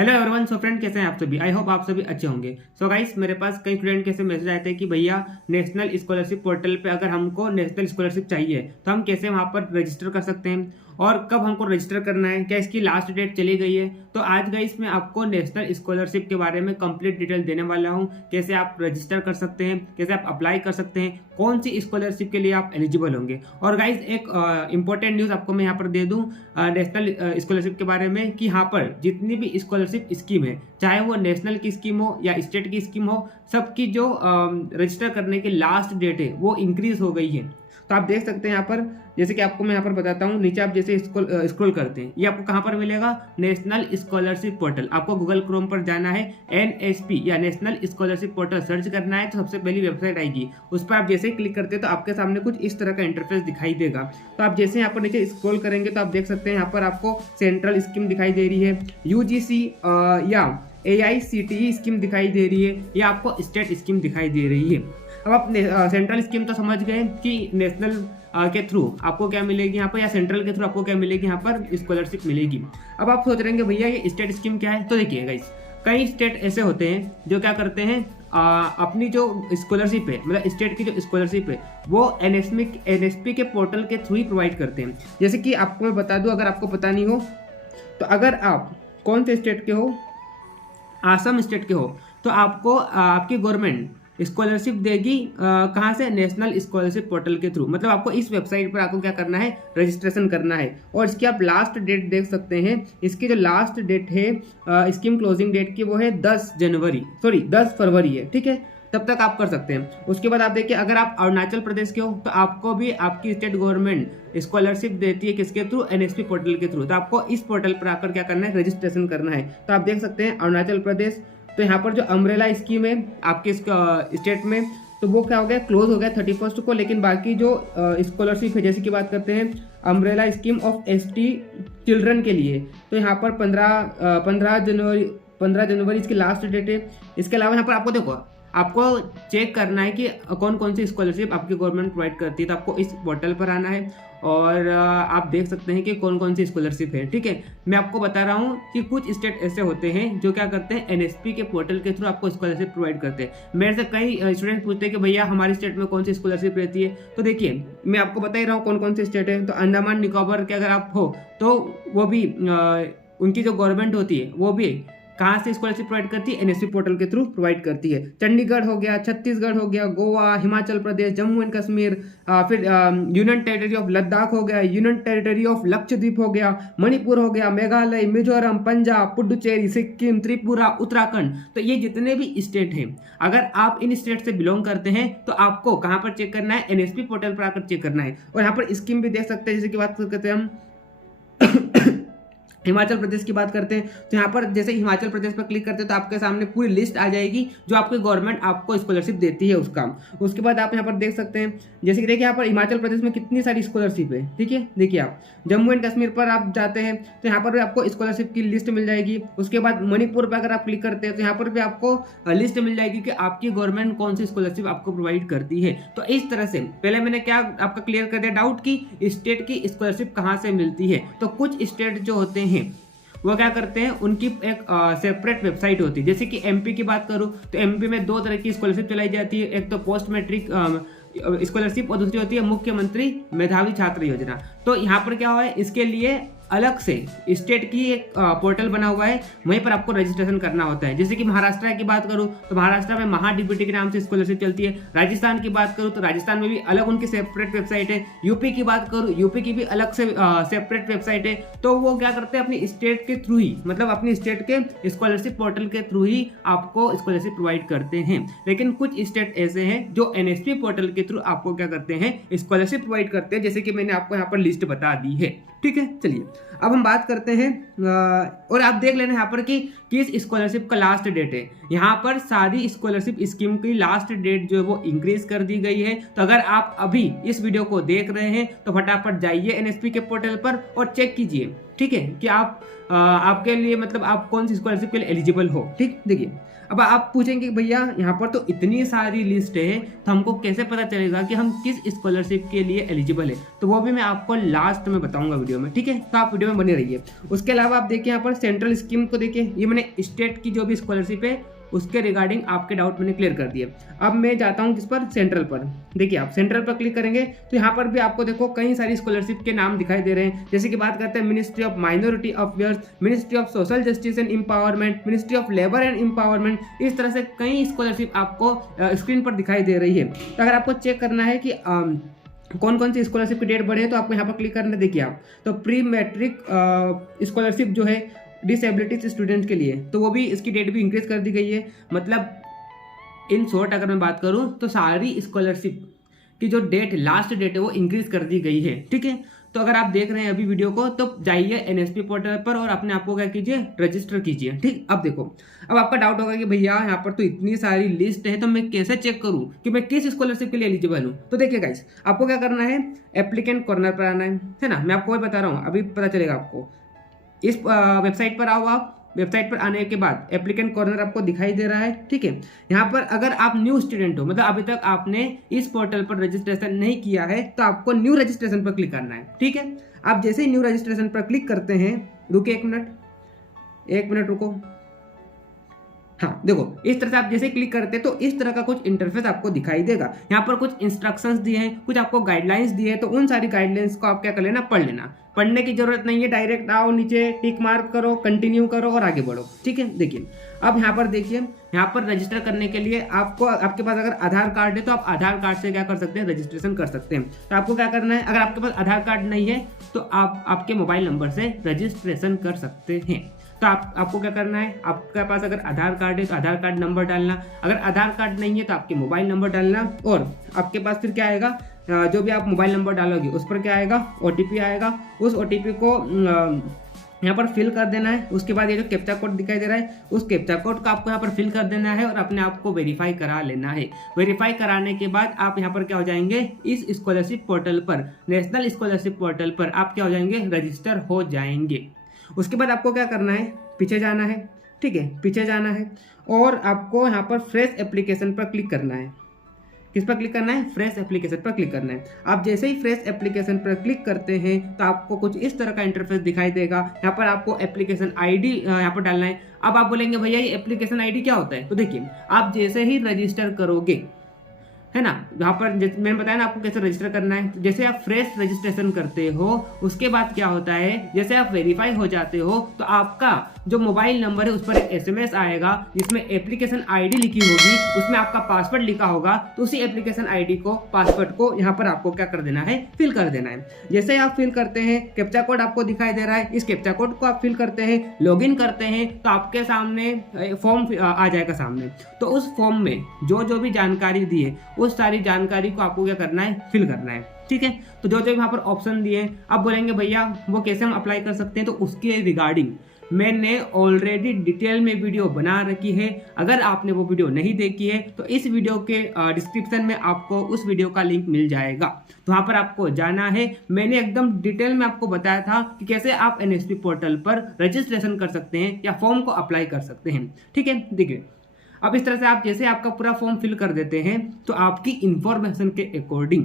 Hello everyone. So friend, कैसे हैं आप सभी? आई होप आप सभी अच्छे होंगे। सो गाइस, मेरे पास कई स्टूडेंट कैसे मैसेज आए थे कि भैया नेशनल स्कॉलरशिप पोर्टल पे अगर हमको नेशनल स्कॉलरशिप चाहिए तो हम कैसे वहां पर रजिस्टर कर सकते हैं और कब हमको रजिस्टर करना है, क्या इसकी लास्ट डेट चली गई है। तो आज गाइस मैं आपको नेशनल स्कॉलरशिप के बारे में कंप्लीट डिटेल देने वाला हूं। कैसे आप रजिस्टर कर सकते हैं, कैसे आप अप्लाई कर सकते हैं, कौन सी स्कॉलरशिप के लिए आप एलिजिबल होंगे। और गाइस एक इंपॉर्टेंट न्यूज आपको मैं यहाँ पर दे दूं नेशनल स्कॉलरशिप के बारे में कि यहाँ पर जितनी भी स्कॉलरशिप स्कीम है, चाहे वो नेशनल की स्कीम हो या स्टेट की स्कीम हो, सबकी जो रजिस्टर करने की लास्ट डेट है वो इंक्रीज हो गई है। तो आप देख सकते हैं यहाँ पर, जैसे कि आपको मैं यहाँ पर बताता हूँ, नीचे आप जैसे स्क्रॉल करते हैं, ये आपको कहाँ पर मिलेगा? National scholarship portal. आपको गूगल क्रोम पर जाना है, एनएसपी या नेशनल स्कॉलरशिप पोर्टल सर्च करना है, तो सबसे पहली वेबसाइट आएगी। उस पर आप जैसे ही क्लिक करते हैं तो आपके सामने कुछ इस तरह का इंटरफेस दिखाई देगा। तो आप जैसे यहाँ पर नीचे स्क्रॉल करेंगे तो आप देख सकते हैं यहाँ पर आपको सेंट्रल स्कीम दिखाई दे रही है, यूजीसी या AICTE स्कीम दिखाई दे रही है, या आपको स्टेट स्कीम दिखाई दे रही है। अब आप सेंट्रल स्कीम तो समझ गए कि नेशनल के थ्रू आपको क्या मिलेगी यहाँ पर, या सेंट्रल के थ्रू आपको क्या मिलेगी यहाँ पर स्कॉलरशिप मिलेगी। अब आप सोच रहे हैं भैया ये स्टेट स्कीम क्या है। तो देखिए गाइस, कई स्टेट ऐसे होते हैं जो क्या करते हैं, अपनी जो स्कॉलरशिप है, मतलब स्टेट की जो स्कॉलरशिप है वो NSP के पोर्टल के थ्रू ही प्रोवाइड करते हैं। जैसे कि आपको मैं बता दूं, अगर आपको पता नहीं हो तो, अगर आप कौन से स्टेट के हो, आसम स्टेट के हो, तो आपको आपकी गवर्नमेंट स्कॉलरशिप देगी कहाँ से? नेशनल स्कॉलरशिप पोर्टल के थ्रू। मतलब आपको इस वेबसाइट पर आपको क्या करना है? रजिस्ट्रेशन करना है। और इसकी आप लास्ट डेट देख सकते हैं। इसकी जो लास्ट डेट है स्कीम क्लोजिंग डेट की, वो है 10 फरवरी है, ठीक है। तब तक आप कर सकते हैं। उसके बाद आप देखिए, अगर आप अरुणाचल प्रदेश के हो तो आपको भी आपकी स्टेट गवर्नमेंट स्कॉलरशिप देती है, किसके थ्रू? NSP पोर्टल के थ्रू। तो आपको इस पोर्टल पर आकर क्या करना है? रजिस्ट्रेशन करना है। तो आप देख सकते हैं अरुणाचल प्रदेश, तो यहाँ पर जो अम्ब्रेला स्कीम है आपके स्टेट में, तो वो क्या हो गया? क्लोज हो गया 31 को। लेकिन बाकी जो स्कॉलरशिप है, जैसे कि बात करते हैं umbrella scheme of ST children के लिए, तो यहाँ पर 15 जनवरी इसकी लास्ट डेट है। इसके अलावा यहाँ पर आपको देखो, आपको चेक करना है कि कौन कौन सी स्कॉलरशिप आपकी गवर्नमेंट प्रोवाइड करती है। तो आपको इस पोर्टल पर आना है और आप देख सकते हैं कि कौन कौन सी स्कॉलरशिप है, ठीक है। मैं आपको बता रहा हूँ कि कुछ स्टेट ऐसे होते हैं जो क्या करते हैं, NSP के पोर्टल के थ्रू आपको स्कॉलरशिप प्रोवाइड करते हैं। मेरे से कई स्टूडेंट पूछते हैं कि भैया हमारी स्टेट में कौन सी स्कॉलरशिप रहती है। तो देखिए, मैं आपको बता ही रहा हूँ कौन कौन सी स्टेट है। तो अंडमान निकोबार के अगर आप हो तो वो भी उनकी जो गवर्नमेंट होती है वो भी कहाँ से स्कॉलरशिप प्रोवाइड करती है? NSP पोर्टल के थ्रू प्रोवाइड करती है। चंडीगढ़ हो गया, छत्तीसगढ़ हो गया, गोवा, हिमाचल प्रदेश, जम्मू एंड कश्मीर, फिर यूनियन टेरिटरी ऑफ लद्दाख हो गया, यूनियन टेरिटरी ऑफ लक्षद्वीप हो गया, मणिपुर हो गया, मेघालय, मिजोरम, पंजाब, पुडुचेरी, सिक्किम, त्रिपुरा, उत्तराखंड। तो ये जितने भी स्टेट हैं, अगर आप इन स्टेट से बिलोंग करते हैं तो आपको कहाँ पर चेक करना है? NSP पोर्टल पर आकर चेक करना है। और यहाँ पर स्कीम भी देख सकते हैं, जैसे कि बात करते हैं हम हिमाचल प्रदेश की बात करते हैं, तो यहाँ पर जैसे हिमाचल प्रदेश पर क्लिक करते हैं तो आपके सामने पूरी लिस्ट आ जाएगी जो आपकी गवर्नमेंट आपको स्कॉलरशिप देती है उसका। उसके बाद आप यहाँ पर देख सकते हैं, जैसे कि देखिए यहाँ पर हिमाचल प्रदेश में कितनी सारी स्कॉलरशिप है, ठीक है। देखिए आप जम्मू एंड कश्मीर पर आप जाते हैं तो यहाँ पर भी आपको स्कॉलरशिप की लिस्ट मिल जाएगी। उसके बाद मणिपुर पर अगर आप क्लिक करते हैं तो यहाँ पर भी आपको लिस्ट मिल जाएगी कि आपकी गवर्नमेंट कौन सी स्कॉलरशिप आपको प्रोवाइड करती है। तो इस तरह से पहले मैंने क्या आपका क्लियर कर दिया डाउट कि स्टेट की स्कॉलरशिप कहाँ से मिलती है। तो कुछ स्टेट जो होते हैं वो क्या करते हैं, उनकी एक सेपरेट वेबसाइट होती है। जैसे कि MP की बात करूं तो MP में 2 तरह की स्कॉलरशिप चलाई जाती है, एक तो पोस्ट मैट्रिक स्कॉलरशिप और दूसरी होती है मुख्यमंत्री मेधावी छात्र योजना। तो यहाँ पर क्या हुआ है, इसके लिए अलग से स्टेट की एक पोर्टल बना हुआ है, वहीं पर आपको रजिस्ट्रेशन करना होता है। जैसे कि महाराष्ट्र की बात करूं तो महाराष्ट्र में MHA-DBT के नाम से स्कॉलरशिप चलती है। राजस्थान की बात करूं तो राजस्थान में भी अलग उनकी सेपरेट वेबसाइट है। यूपी की बात करूं, यूपी की भी अलग से सेपरेट वेबसाइट है। तो वो क्या करते हैं, अपनी स्टेट के थ्रू ही, मतलब अपनी स्टेट के स्कॉलरशिप पोर्टल के थ्रू ही आपको स्कॉलरशिप प्रोवाइड करते हैं। लेकिन कुछ स्टेट ऐसे हैं जो NSP पोर्टल के थ्रू आपको क्या करते हैं, स्कॉलरशिप प्रोवाइड करते हैं, जैसे कि मैंने आपको यहाँ पर लिस्ट बता दी है, ठीक है। चलिए अब हम बात करते हैं और आप देख लेना यहाँ पर कि किस स्कॉलरशिप का लास्ट डेट है। यहाँ पर सारी स्कॉलरशिप स्कीम की लास्ट डेट जो है वो इंक्रीज कर दी गई है। तो अगर आप अभी इस वीडियो को देख रहे हैं तो फटाफट जाइए NSP के पोर्टल पर और चेक कीजिए ठीक है, कि आप आपके लिए मतलब आप कौन सी स्कॉलरशिप के लिए एलिजिबल हो। ठीक, देखिए अब आप पूछेंगे कि भैया यहाँ पर तो इतनी सारी लिस्ट है, तो हमको कैसे पता चलेगा कि हम किस स्कॉलरशिप के लिए एलिजिबल है। तो वो भी मैं आपको लास्ट में बताऊंगा वीडियो में, ठीक है, तो आप वीडियो में बने रहिए। उसके अलावा आप देखिए यहाँ पर सेंट्रल स्कीम को देखिए, ये मैंने स्टेट की जो भी स्कॉलरशिप है उसके रिगार्डिंग आपके डाउट मैंने क्लियर कर दिए। अब मैं जाता हूँ किस पर, सेंट्रल पर। देखिए आप सेंट्रल पर क्लिक करेंगे तो यहाँ पर भी आपको देखो कई सारी स्कॉलरशिप के नाम दिखाई दे रहे हैं। जैसे कि बात करते हैं ministry of minority affairs, ministry of social justice and empowerment, ministry of labour and empowerment, इस तरह से कई स्कॉलरशिप आपको स्क्रीन पर दिखाई दे रही है। तो अगर आपको चेक करना है कि कौन कौन सी स्कॉलरशिप की डेट बढ़े तो आपको यहाँ पर क्लिक करना। देखिए आप तो प्री मैट्रिक स्कॉलरशिप जो है डिसेबिलिटी स्टूडेंट के लिए, तो वो भी इसकी डेट भी इंक्रीज कर दी गई है। मतलब इन शॉर्ट अगर मैं बात करूं तो सारी स्कॉलरशिप की जो डेट लास्ट डेट है वो इंक्रीज कर दी गई है। ठीक है, तो अगर आप देख रहे हैं अभी वीडियो को तो जाइए एनएसपी पोर्टल पर और अपने आप को क्या कीजिए, रजिस्टर कीजिए। ठीक, अब देखो अब आपका डाउट होगा कि भैया यहाँ पर तो इतनी सारी लिस्ट है तो मैं कैसे चेक करूँ कि मैं किस स्कॉलरशिप के लिए एलिजिबल हूँ। तो देखिए गाइस, आपको क्या करना है, एप्लीकेंट कॉर्नर पर आना है ना। मैं आपको वही बता रहा हूँ, अभी पता चलेगा आपको। इस वेबसाइट पर आओ आप, वेबसाइट पर आने के बाद एप्लीकेंट कॉर्नर आपको दिखाई दे रहा है। ठीक है, यहाँ पर अगर आप न्यू स्टूडेंट हो, मतलब अभी तक आपने इस पोर्टल पर रजिस्ट्रेशन नहीं किया है, तो आपको न्यू रजिस्ट्रेशन पर क्लिक करना है। ठीक है, आप जैसे ही न्यू रजिस्ट्रेशन पर क्लिक करते हैं, रुके एक मिनट रुको। हाँ देखो, इस तरह से आप जैसे क्लिक करते हैं तो इस तरह का कुछ इंटरफेस आपको दिखाई देगा। यहाँ पर कुछ इंस्ट्रक्शंस दिए हैं, कुछ आपको गाइडलाइंस दिए हैं, तो उन सारी गाइडलाइंस को आप क्या कर लेना, पढ़ लेना। पढ़ने की जरूरत नहीं है, डायरेक्ट आओ नीचे टिक मार्क करो, कंटिन्यू करो और आगे बढ़ो। ठीक है, देखिए अब यहाँ पर देखिए, यहाँ पर रजिस्टर करने के लिए आपको, आपके पास अगर आधार कार्ड है तो आप आधार कार्ड से क्या कर सकते हैं, रजिस्ट्रेशन कर सकते हैं। तो आपको क्या करना है, अगर आपके पास आधार कार्ड नहीं है तो आप आपके मोबाइल नंबर से रजिस्ट्रेशन कर सकते हैं। तो आपको क्या करना है, आपके पास अगर आधार कार्ड है तो आधार कार्ड नंबर डालना, अगर आधार कार्ड नहीं है तो आपके मोबाइल नंबर डालना, और आपके पास फिर क्या आएगा, जो भी आप मोबाइल नंबर डालोगे उस पर क्या आएगा, ओटीपी आएगा। उस ओटीपी को यहाँ पर फिल कर देना है। उसके बाद ये जो कैप्चा कोड दिखाई दे रहा है, उस कैप्चा कोड को आपको यहाँ पर फिल कर देना है और अपने आप को वेरीफाई करा लेना है। वेरीफाई कराने के बाद आप यहाँ पर क्या हो जाएंगे, इस स्कॉलरशिप पोर्टल पर, नेशनल स्कॉलरशिप पोर्टल पर आप क्या हो जाएंगे, रजिस्टर हो जाएंगे। उसके बाद आपको क्या करना है, पीछे जाना है। ठीक है, पीछे जाना है और आपको यहाँ पर फ्रेश एप्लीकेशन पर क्लिक करना है। किस पर क्लिक करना है, फ्रेश एप्लीकेशन पर क्लिक करना है। आप जैसे ही फ्रेश एप्लीकेशन पर क्लिक करते हैं तो आपको कुछ इस तरह का इंटरफेस दिखाई देगा। यहाँ पर आपको एप्लीकेशन आईडी यहाँ पर डालना है। अब आप बोलेंगे भैया ये एप्लीकेशन आईडी क्या होता है, तो देखिए आप जैसे ही रजिस्टर करोगे, है ना, यहाँ पर मैंने बताया ना आपको कैसे रजिस्टर करना है। तो जैसे आप फ्रेश रजिस्ट्रेशन करते हो उसके बाद क्या होता है, जैसे आप वेरीफाई हो जाते हो तो आपका जो मोबाइल नंबर है उस पर एक एसएमएस आएगा जिसमें एप्लीकेशन आईडी लिखी होगी, उसमें आपका पासवर्ड लिखा होगा। तो उसी एप्लीकेशन आईडी को, पासवर्ड को यहाँ पर आपको क्या कर देना है, फिल कर देना है। जैसे आप फिल करते हैं, कैप्चा कोड आपको दिखाई दे रहा है, इस कैप्चा कोड को आप फिल करते हैं, लॉगिन करते हैं, तो आपके सामने फॉर्म आ जाएगा सामने। तो उस फॉर्म में जो भी जानकारी दी है उस सारी जानकारी को आपको क्या करना है, फिल करना है। ठीक है, तो जो यहाँ पर ऑप्शन दिए हैं, आप बोलेंगे भैया वो कैसे हम अप्लाई कर सकते हैं, तो उसके रिगार्डिंग मैंने ऑलरेडी डिटेल में वीडियो बना रखी है। अगर आपने वो वीडियो नहीं देखी है तो इस वीडियो के डिस्क्रिप्शन में आपको उस वीडियो का लिंक मिल जाएगा, तो वहाँ पर आपको जाना है। मैंने एकदम डिटेल में आपको बताया था कि कैसे आप एनएसपी पोर्टल पर रजिस्ट्रेशन कर सकते हैं या फॉर्म को अप्लाई कर सकते हैं। ठीक है, देखिए अब इस तरह से आप जैसे आपका पूरा फॉर्म फिल कर देते हैं तो आपकी इंफॉर्मेशन के अकॉर्डिंग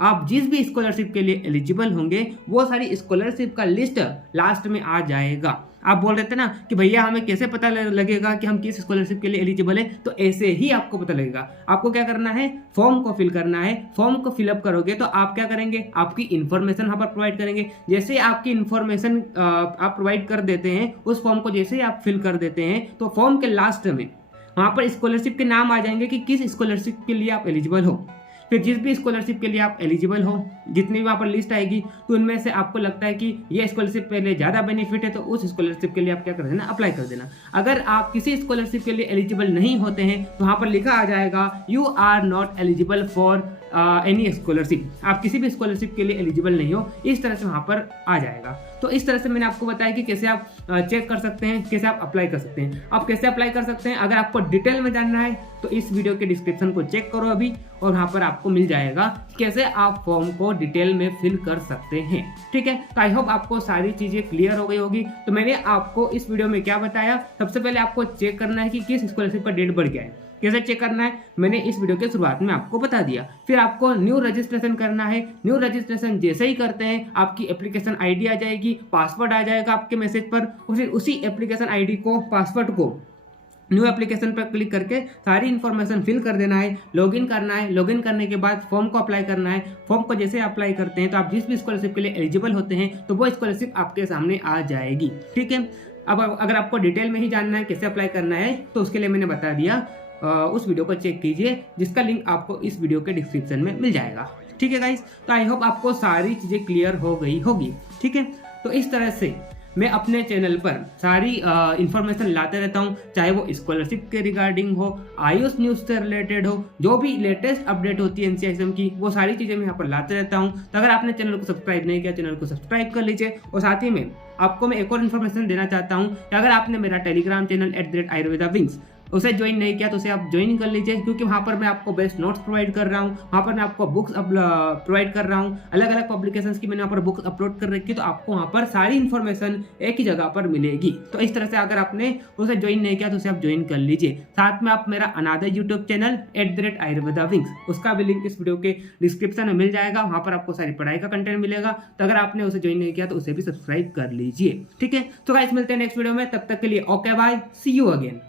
आप जिस भी स्कॉलरशिप के लिए एलिजिबल होंगे वो सारी स्कॉलरशिप का लिस्ट लास्ट में आ जाएगा। आप बोल रहे थे ना कि भैया हमें कैसे पता लगेगा कि हम किस स्कॉलरशिप के लिए एलिजिबल है, तो ऐसे ही आपको पता लगेगा। आपको क्या करना है, फॉर्म को फिल करना है। फॉर्म को फिलअप करोगे तो आप क्या करेंगे, आपकी इन्फॉर्मेशन यहाँ पर प्रोवाइड करेंगे। जैसे आपकी इन्फॉर्मेशन आप प्रोवाइड कर देते हैं, उस फॉर्म को जैसे ही आप फिल कर देते हैं तो फॉर्म के लास्ट में वहाँ पर स्कॉलरशिप के नाम आ जाएंगे कि किस स्कॉलरशिप के लिए आप एलिजिबल हो। फिर जिस भी स्कॉलरशिप के लिए आप एलिजिबल हो, जितनी भी वहाँ पर लिस्ट आएगी तो उनमें से आपको लगता है कि ये स्कॉलरशिप के लिए ज़्यादा बेनिफिट है तो उस स्कॉलरशिप के लिए आप क्या कर देना, अप्लाई कर देना। अगर आप किसी स्कॉलरशिप के लिए एलिजिबल नहीं होते हैं तो वहाँ पर लिखा आ जाएगा you are not eligible for any scholarship, आप किसी भी स्कॉलरशिप के लिए एलिजिबल नहीं हो, इस तरह से वहाँ पर आ जाएगा। तो इस तरह से मैंने आपको बताया कि कैसे आप चेक कर सकते हैं, कैसे आप अप्लाई कर सकते हैं। आप कैसे अप्लाई कर सकते हैं, अगर आपको डिटेल में जानना है तो इस वीडियो के डिस्क्रिप्शन को चेक करो अभी, और वहाँ पर आपको मिल जाएगा कैसे आप फॉर्म को डिटेल में फिल कर सकते हैं। ठीक है, तो आई होप आपको सारी चीजें क्लियर हो गई होगी। तो मैंने आपको इस वीडियो में क्या बताया, सबसे पहले आपको चेक करना है कि किस स्कॉलरशिप का डेट बढ़ गया है, कैसे चेक करना है मैंने इस वीडियो के शुरुआत में आपको बता दिया। फिर आपको न्यू रजिस्ट्रेशन करना है। न्यू रजिस्ट्रेशन जैसे ही करते हैं आपकी एप्लीकेशन आईडी आ जाएगी, पासवर्ड आ जाएगा आपके मैसेज पर, फिर उसी एप्लीकेशन आईडी को, पासवर्ड को न्यू एप्लीकेशन पर क्लिक करके सारी इन्फॉर्मेशन फिल कर देना है, लॉगिन करना है। लॉगिन करने के बाद फॉर्म को अप्लाई करना है। फॉर्म को जैसे अप्लाई करते हैं तो आप जिस भी स्कॉलरशिप के लिए एलिजिबल होते हैं तो वो स्कॉलरशिप आपके सामने आ जाएगी। ठीक है, अब अगर आपको डिटेल में ही जानना है कैसे अप्लाई करना है तो उसके लिए मैंने बता दिया, उस वीडियो को चेक कीजिए जिसका लिंक आपको इस वीडियो के डिस्क्रिप्शन में मिल जाएगा। ठीक है गाइस, तो आई होप आपको सारी चीज़ें क्लियर हो गई होगी। ठीक है, तो इस तरह से मैं अपने चैनल पर सारी इंफॉर्मेशन लाते रहता हूँ, चाहे वो स्कॉलरशिप के रिगार्डिंग हो, आयुष न्यूज़ से रिलेटेड हो, जो भी लेटेस्ट अपडेट होती है NCISM की, वो सारी चीज़ें मैं यहाँ पर लाते रहता हूँ। तो अगर आपने चैनल को सब्सक्राइब नहीं किया, चैनल को सब्सक्राइब कर लीजिए। और साथ ही में आपको मैं एक और इन्फॉर्मेशन देना चाहता हूँ कि अगर आपने मेरा टेलीग्राम चैनल @ayurveda wings उसे ज्वाइन नहीं किया तो उसे आप ज्वाइन कर लीजिए, क्योंकि वहाँ पर मैं आपको बेस्ट नोट्स प्रोवाइड कर रहा हूँ, वहाँ पर मैं आपको बुक्स प्रोवाइड कर रहा हूँ, अलग अलग पब्लिकेशंस की मैंने वहाँ पर बुक्स अपलोड कर रखी है, तो आपको वहाँ पर सारी इन्फॉर्मेशन एक ही जगह पर मिलेगी। तो इस तरह से अगर आपने उसे ज्वाइन नहीं किया तो उसे आप ज्वाइन कर लीजिए। साथ में आप मेरा अनादर यूट्यूब चैनल @ayurveda wings, उसका भी लिंक इस वीडियो के डिस्क्रिप्शन में मिल जाएगा, वहाँ पर आपको सारी पढ़ाई का कंटेंट मिलेगा। तो अगर आपने उसे ज्वाइन नहीं किया तो उसे भी सब्सक्राइब कर लीजिए। ठीक है, तो गाइस मिलते हैं नेक्स्ट वीडियो में, तब तक के लिए okay bye, see you again.